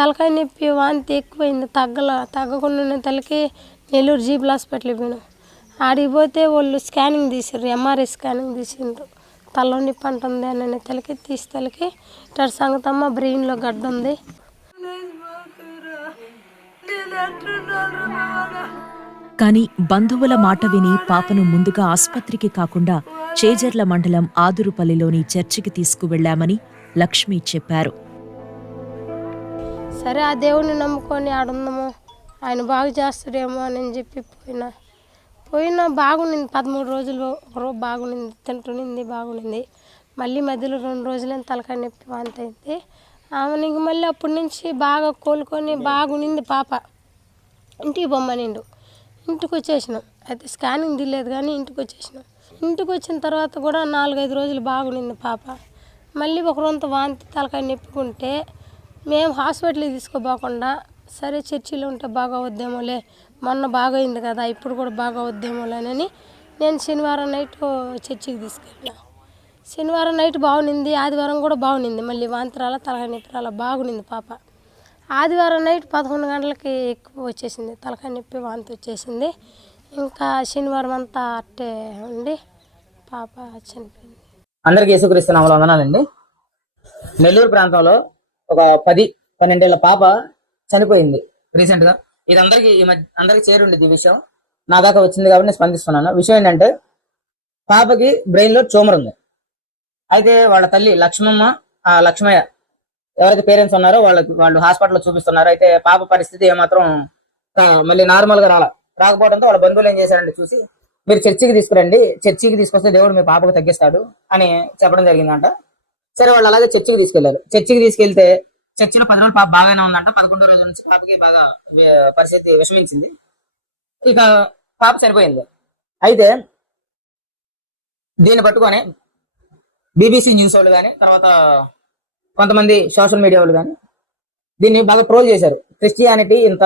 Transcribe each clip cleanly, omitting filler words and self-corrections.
తలకాయ నొప్పి వాంతి ఎక్కువైంది, తగ్గకుండా ఉన్న తలకి నెల్లూరు జీబుల్ హాస్పిటల్కి పోయినాం. ఆడికి పోతే వాళ్ళు స్కానింగ్ తీసారు, ఎంఆర్ఐ స్కానింగ్ తీసిండ్రు. తలలో నొప్పి అంటుంది అని తలకి తీసి తలకి ఇట్లా సంగతమ్మ బ్రెయిన్లో గడ్డ ఉంది. కానీ బంధువుల మాట విని పాపను ముందుగా ఆస్పత్రికి కాకుండా చేజర్ల మండలం ఆదురుపల్లిలోని చర్చికి తీసుకువెళ్లామని లక్ష్మి చెప్పారు. సరే ఆ దేవుడిని నమ్ముకొని ఆడుందాము, ఆయన బాగు చేస్తాడేమో అని చెప్పి పోయినా బాగుండింది. 13 రోజులు ఒకరోజు బాగుండింది, తింటునింది బాగుండింది. మళ్ళీ మధ్యలో 2 రోజులైన తలకాయ నొప్పి వాంతి అయితే ఆమె ఇంక మళ్ళీ అప్పటి నుంచి బాగా కోలుకొని బాగుండింది. పాప ఇంటికి పొమ్మనిండు, ఇంటికి వచ్చేసినాం. అయితే స్కానింగ్ తీయలేదు కానీ ఇంటికి వచ్చేసినాం. ఇంటికి వచ్చిన తర్వాత కూడా 4-5 రోజులు బాగుండింది పాప. మళ్ళీ ఒకరోజు వాంతి తలకాయ నొప్పుకుంటే మేము హాస్పిటల్కి తీసుకోపోకుండా సరే చర్చిలో ఉంటే బాగా వద్దేమోలే, మొన్న బాగా అయింది కదా ఇప్పుడు కూడా బాగా వద్దేమోలేనని నేను శనివారం నైట్ చర్చికి తీసుకెళ్ళినా. శనివారం నైట్ బాగుండింది, ఆదివారం కూడా బాగుండింది. మళ్ళీ వాంతిరాల తలకాయ నొప్పి రాల బాగుండింది పాప. ఆదివారం నైట్ 11 గంటలకి ఎక్కువ వచ్చేసింది, తలకాయ నొప్పి వాంతి వచ్చేసింది. ఇంకా శనివారం అంతా అట్టే ఉండి పాప చనిపోయింది. అందరికీ యేసుక్రీస్తు నామములో వందనాలండి. నెల్లూరు ప్రాంతంలో ఒక 10-12 ఏళ్ల పాప చనిపోయింది రీసెంట్ గా. ఇది అందరికీ చేరుండేది ఈ విషయం. నా దాకా వచ్చింది కాబట్టి నేను స్పందిస్తున్నాను. విషయం ఏంటంటే పాపకి బ్రెయిన్ లో ట్యూమర్ ఉంది. అయితే వాళ్ళ తల్లి లక్ష్మమ్మ, లక్ష్మయ్య ఎవరైతే పేరెంట్స్ ఉన్నారో వాళ్ళు హాస్పిటల్లో చూపిస్తున్నారు. అయితే పాప పరిస్థితి ఏమాత్రం మళ్ళీ నార్మల్ గా రాకపోవడంతో వాళ్ళ బంధువులు ఏం చేశారంటే చూసి మీరు చర్చికి తీసుకురండి, చర్చికి తీసుకొస్తే దేవుడు మీ పాపకు తగ్గిస్తాడు అని చెప్పడం జరిగిందంట. సరే వాళ్ళు అలాగే చర్చికి తీసుకెళ్లారు. చర్చికి తీసుకెళ్తే చర్చిలో 10 రోజులు పాప బాగానే ఉందంట. 11వ రోజు నుంచి పాపకి బాగా పరిస్థితి విషమించింది. ఇక పాప చనిపోయింది. అయితే దీన్ని పట్టుకొని BBC న్యూస్ వాళ్ళు కానీ తర్వాత కొంతమంది సోషల్ మీడియా వాళ్ళు కానీ దీన్ని బాగా ట్రోల్ చేశారు. క్రిస్టియానిటీ ఇంత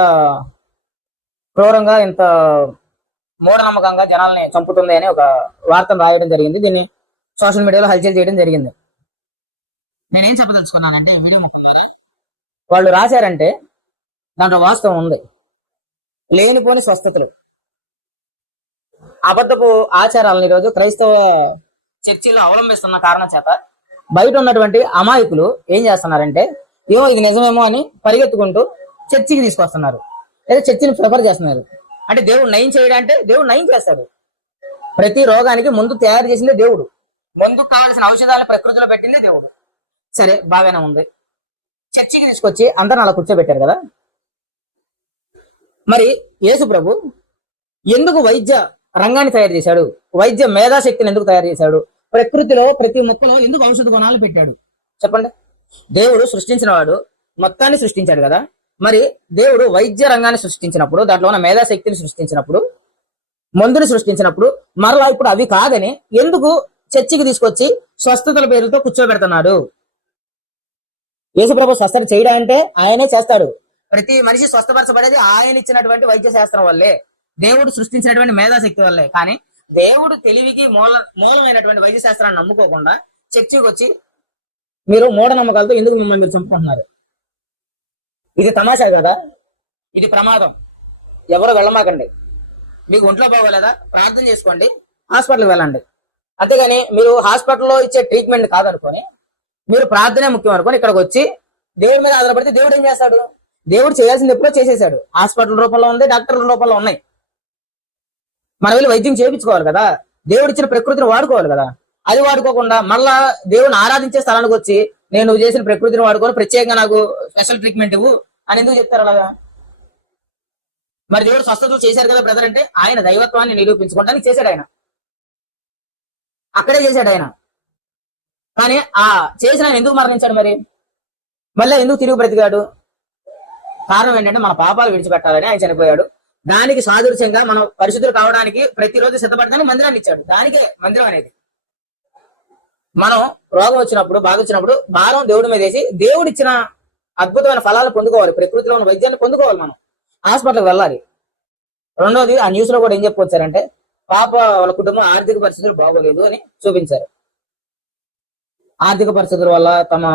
క్రూరంగా, ఇంత మూఢనమ్మకంగా జనాల్ని చంపుతుంది అని ఒక వార్తను రాయడం జరిగింది. దీన్ని సోషల్ మీడియాలో హల్చల్ చేయడం జరిగింది. నేనేం చెప్పదలుచుకున్నానంటే వీడియో ముఖం ద్వారా వాళ్ళు రాశారంటే దాంట్లో వాస్తవం ఉంది. లేనిపోని స్వస్థతలు, అబద్ధపు ఆచారాలను ఈరోజు క్రైస్తవ చర్చిలో అవలంబిస్తున్న కారణం చేత బయట ఉన్నటువంటి అమాయకులు ఏం చేస్తున్నారంటే ఏమో ఇది నిజమేమో అని పరిగెత్తుకుంటూ చర్చికి తీసుకొస్తున్నారు, లేదా చర్చిని ప్రిఫర్ చేస్తున్నారు. అంటే దేవుడు నయం చేయడం అంటే దేవుడు నయం చేస్తాడు. ప్రతి రోగానికి ముందు తయారు చేసిందే దేవుడు, ముందుకు కావాల్సిన ఔషధాలు ప్రకృతిలో పెట్టిందే దేవుడు. సరే బాగానే ఉంది, చర్చికి తీసుకొచ్చి అందరిని అలా కూర్చోబెట్టారు కదా. మరి యేసు ప్రభు ఎందుకు వైద్య రంగాన్ని తయారు చేశాడు? వైద్య మేధాశక్తిని ఎందుకు తయారు చేశాడు? ప్రకృతిలో ప్రతి మొక్కలో ఎందుకు ఔషధ గుణాలు పెట్టాడు? చెప్పండి. దేవుడు సృష్టించిన వాడు మొత్తాన్ని సృష్టించాడు కదా. మరి దేవుడు వైద్య రంగాన్ని సృష్టించినప్పుడు, దాంట్లో ఉన్న మేధాశక్తిని సృష్టించినప్పుడు, మందుని సృష్టించినప్పుడు మరలా ఇప్పుడు అవి కాదని ఎందుకు చర్చికి తీసుకొచ్చి స్వస్థతల పేరుతో కూర్చోబెడుతున్నాడు? యేసుప్రభు స్వస్థత చేయడం అంటే ఆయనే చేస్తాడు. ప్రతి మనిషి స్వస్థపరచబడేది ఆయన ఇచ్చినటువంటి వైద్య శాస్త్రం వల్లే, దేవుడు సృష్టించినటువంటి మేధాశక్తి వల్లే. కానీ దేవుడు తెలివికి మూలమైనటువంటి వైద్య శాస్త్రాన్ని నమ్ముకోకుండా చర్చికి వచ్చి మీరు మూఢనమ్మకాలతో ఎందుకు మిమ్మల్ని మీరు చంపుకుంటున్నారు? ఇది తమాషా కదా, ఇది ప్రమాదం. ఎవరు వెళ్ళమాకండి. మీకు ఒంట్లో బాగోలేదా ప్రార్థన చేసుకోండి, హాస్పిటల్కి వెళ్ళండి. అంతేగాని మీరు హాస్పిటల్లో ఇచ్చే ట్రీట్మెంట్ కాదనుకొని మీరు ప్రార్థనే ముఖ్యం అనుకొని ఇక్కడికి వచ్చి దేవుడి మీద ఆధారపడితే దేవుడు ఏం చేస్తాడు? దేవుడు చేయాల్సింది ఎప్పుడో చేసేసాడు. హాస్పిటల్ రూపంలో ఉంది, డాక్టర్ల రూపంలో ఉన్నాయి. మనం వెళ్ళి వైద్యం చేయించుకోవాలి కదా, దేవుడు ఇచ్చిన ప్రకృతిని వాడుకోవాలి కదా. అది వాడుకోకుండా మళ్ళా దేవుని ఆరాధించే స్థలానికి వచ్చి నేను నువ్వు చేసిన ప్రకృతిని వాడుకొని ప్రత్యేకంగా నాకు స్పెషల్ ట్రీట్మెంట్ ఇవ్వు అని ఎందుకు చెప్తారు అలాగా? మరి దేవుడు స్వస్థతలు చేశారు కదా బ్రదర్ అంటే ఆయన దైవత్వాన్ని నిరూపించుకోవడానికి చేశాడు. ఆయన అక్కడే చేశాడు ఆయన. కానీ ఆ చేసిన ఆయన ఎందుకు మరణించాడు? మరి మళ్ళీ ఎందుకు తిరిగి బ్రతికాడు? కారణం ఏంటంటే మన పాపాలు విడిచిపెట్టాలని ఆయన చనిపోయాడు. దానికి సాదృశ్యంగా మనం పరిశుద్ధులు కావడానికి ప్రతిరోజు సిద్ధపడతానికి మందిరాన్ని ఇచ్చాడు. దానికే మందిరం అనేది. మనం రోగం వచ్చినప్పుడు, బాధ వచ్చినప్పుడు భారం దేవుడి మీద వేసి దేవుడు ఇచ్చిన అద్భుతమైన ఫలాలు పొందుకోవాలి, ప్రకృతిలో ఉన్న వైద్యాన్ని పొందుకోవాలి. మనం హాస్పిటల్కి వెళ్ళాలి. రెండోది, ఆ న్యూస్ లో కూడా ఏం చెప్పుకొచ్చారంటే పాప వాళ్ళ కుటుంబం ఆర్థిక పరిస్థితులు బాగోలేదు అని చూపించారు. ఆర్థిక పరిస్థితుల వల్ల తమ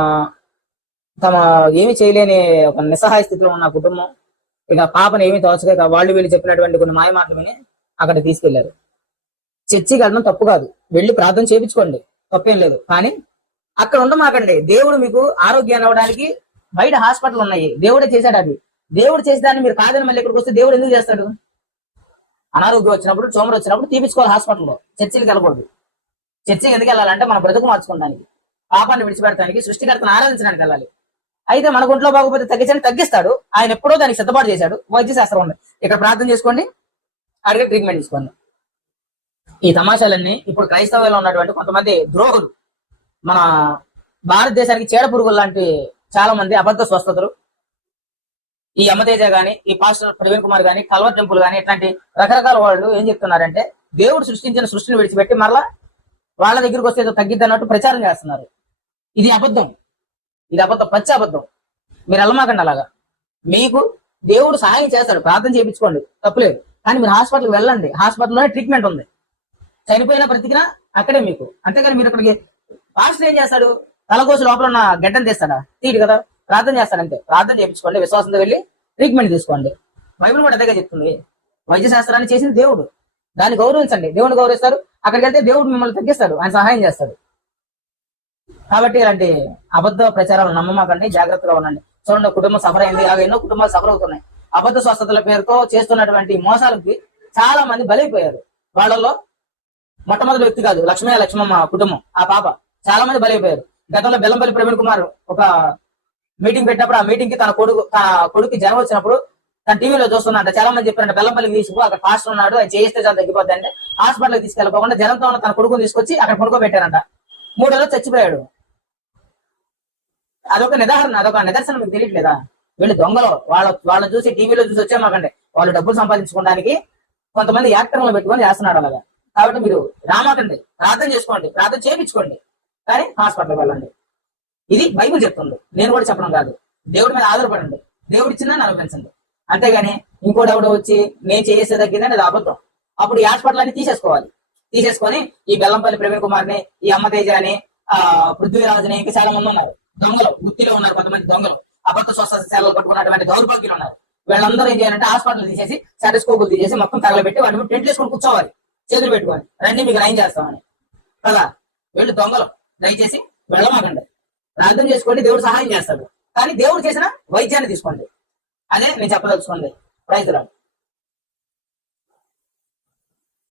తమ ఏమి చేయలేని ఒక నిస్సహాయ స్థితిలో ఉన్న కుటుంబం ఇక పాపను ఏమి తోచక వాళ్ళు వీళ్ళు చెప్పినటువంటి కొన్ని మాయ మాటలు విని అక్కడ తీసుకెళ్లారు. చర్చికి వెళ్ళడం తప్పు కాదు, వెళ్ళి ప్రార్థన చేయించుకోండి, తప్పేం లేదు. కానీ అక్కడ ఉండమాకండి. దేవుడు మీకు ఆరోగ్యాన్ని ఇవ్వడానికి బయట హాస్పిటల్ ఉన్నాయి, దేవుడే చేశాడు. అది దేవుడు చేసేదాన్ని మీరు కాదని మళ్ళీ ఇక్కడికి వస్తే దేవుడు ఎందుకు చేస్తాడు? అనారోగ్యం వచ్చినప్పుడు, చోమరు వచ్చినప్పుడు తీపించుకోవాలి హాస్పిటల్లో, చర్చికి వెళ్ళకూడదు. చర్చికి ఎందుకు వెళ్ళాలంటే మన బ్రతుకు మార్చుకోవడానికి, పాపాన్ని విడిచిపెడటానికి, సృష్టికర్తను ఆరాధించడానికి వెళ్ళాలి. అయితే మన ఒంట్లో బాగోపోతే తగ్గించని తగ్గిస్తాడు. ఆయన ఎప్పుడో దానికి సిద్ధపాటు చేశాడు. వైద్య శాస్త్రం ఉంది, ఇక్కడ ప్రార్థన చేసుకోండి, అడిగే ట్రీట్మెంట్ తీసుకోండి. ఈ తమాషాలన్నీ ఇప్పుడు క్రైస్తవుల్లో ఉన్నటువంటి కొంతమంది ద్రోహులు, మన భారతదేశానికి చీడ పురుగులు లాంటి చాలా మంది అబద్ధ స్వస్థతలు, ఈ అమ్మతేజ గాని, ఈ పాస్టర్ ప్రవీణ్ కుమార్ గాని, కల్వర్ టెంపుల్ గాని, ఇట్లాంటి రకరకాల వాళ్ళు ఏం చెప్తున్నారంటే దేవుడు సృష్టించిన సృష్టిని విడిచిపెట్టి మరలా వాళ్ళ దగ్గరికి వస్తే ఏదో తగ్గిద్ది అన్నట్టు ప్రచారం చేస్తున్నారు. ఇది అబద్ధం, ఇది అబద్ధం, పచ్చి అబద్ధం. మీరు వెళ్ళమాకండి అలాగా. మీకు దేవుడు సహాయం చేస్తాడు, ప్రార్థన చేయించుకోండి, తప్పులేదు. కానీ మీరు హాస్పిటల్కి వెళ్ళండి, హాస్పిటల్లోనే ట్రీట్మెంట్ ఉంది. చనిపోయినా బ్రతికినా అక్కడే మీకు. అంతేగాని మీరు అక్కడికి పాస్టర్ ఏం చేస్తాడు? తలకోసి లోపల ఉన్న గడ్డను తీస్తాడా? తీయడు కదా, ప్రార్థన చేస్తాడు అంతే. ప్రార్థన చేయించుకోండి, విశ్వాసంతో వెళ్ళి ట్రీట్మెంట్ తీసుకోండి. బైబిల్ కూడా అదేగా చెప్తుంది. వైద్య శాస్త్రాన్ని చేసింది దేవుడు, దాన్ని గౌరవించండి. దేవుని గౌరవిస్తారు. అక్కడికి వెళ్తే దేవుడు మిమ్మల్ని తగ్గిస్తాడు, ఆయన సహాయం చేస్తాడు. కాబట్టి ఇలాంటి అబద్ధ ప్రచారాలు నమ్మమాకండి, జాగ్రత్తగా ఉండండి. చూడండి, కుటుంబం సఫర్ అయింది, అలాగే ఎన్నో కుటుంబాలు సఫర్ అవుతున్నాయి. అబద్ధ స్వస్థతల పేరుతో చేస్తున్నటువంటి మోసాలకి చాలా మంది బలైపోయారు. వాళ్ళలో మొట్టమొదటి వ్యక్తి కాదు, లక్ష్మమ్మ కుటుంబం, ఆ పాప చాలా మంది బలైపోయారు. గతంలో బెల్లంపల్లి ప్రవీణ్ కుమార్ ఒక మీటింగ్ పెట్టినప్పుడు, ఆ మీటింగ్ కి తన కొడుకు జ్వరం వచ్చినప్పుడు తన టీవీలో చూస్తున్నట్ట చాలా మంది చెప్పారంటే బెల్లంపల్లికి తీసుకు, అక్కడ పాస్టర్ ఉన్నాడు, అది చేయిస్తే చాలా తగ్గిపోద్ది అంటే హాస్పిటల్కి తీసుకెళ్ళిపోకుండా జ్వరంతో ఉన్న తన కొడుకుని తీసుకొచ్చి అక్కడ పడుకోబెట్టారంట. 3 రోజులు చచ్చిపోయాడు. అదొక నిదర్శనం మీకు తెలియట్లేదా? వీళ్ళు దొంగలు. వాళ్ళ చూసి టీవీలో చూసి వచ్చామాకండి, వాళ్ళు డబ్బులు సంపాదించుకోవడానికి కొంతమంది యాక్టర్లు పెట్టుకొని చేస్తున్నాడు అలాగా. కాబట్టి మీరు రామాకండి, ప్రార్థన చేసుకోండి, ప్రార్థన చేయించుకోండి, కానీ హాస్పిటల్కి వెళ్ళండి. ఇది బైబిల్ చెప్తుంది, నేను కూడా చెప్పడం కాదు. దేవుడి మీద ఆధారపడండి, దేవుడు ఇచ్చిందా అనుభవించండి. అంతేగాని ఇంకోటి ఎవడో వచ్చి నేను చేసే తగ్గిందని అది అబద్ధం. అప్పుడు ఈ హాస్పిటల్ అన్ని తీసేసుకొని ఈ బెల్లంపల్లి ప్రవీణ్ కుమార్ని, ఈ అమ్మతేజ అని, పృథ్వీరాజుని, ఇంకా చాలా మంది ఉన్నారు దొంగలు, గుత్తిలో ఉన్నారు కొంతమంది దొంగలు, అబద్ధ స్వస్థ సేవలు పట్టుకున్నటువంటి దౌర్భాగ్యులు ఉన్నారు. వీళ్ళందరూ ఏం చేయాలంటే హాస్పిటల్ తీసేసి, స్టెటస్కోపులు తీసేసి మొత్తం తగలబెట్టి వాటి టెంట్లు వేసుకొని కూర్చోవాలి, చేతులు పెట్టుకొని, రండి మీకు నయం చేస్తామని కదా. వీళ్ళు దొంగలు. దయచేసి వెళ్ళమాకండి, ప్రార్థన చేసుకోండి, దేవుడు సహాయం చేస్తాడు. కానీ దేవుడు చేసిన వైద్యాన్ని తీసుకోండి. అదే నేను చెప్పదలుచుకోండి. Praise the lord.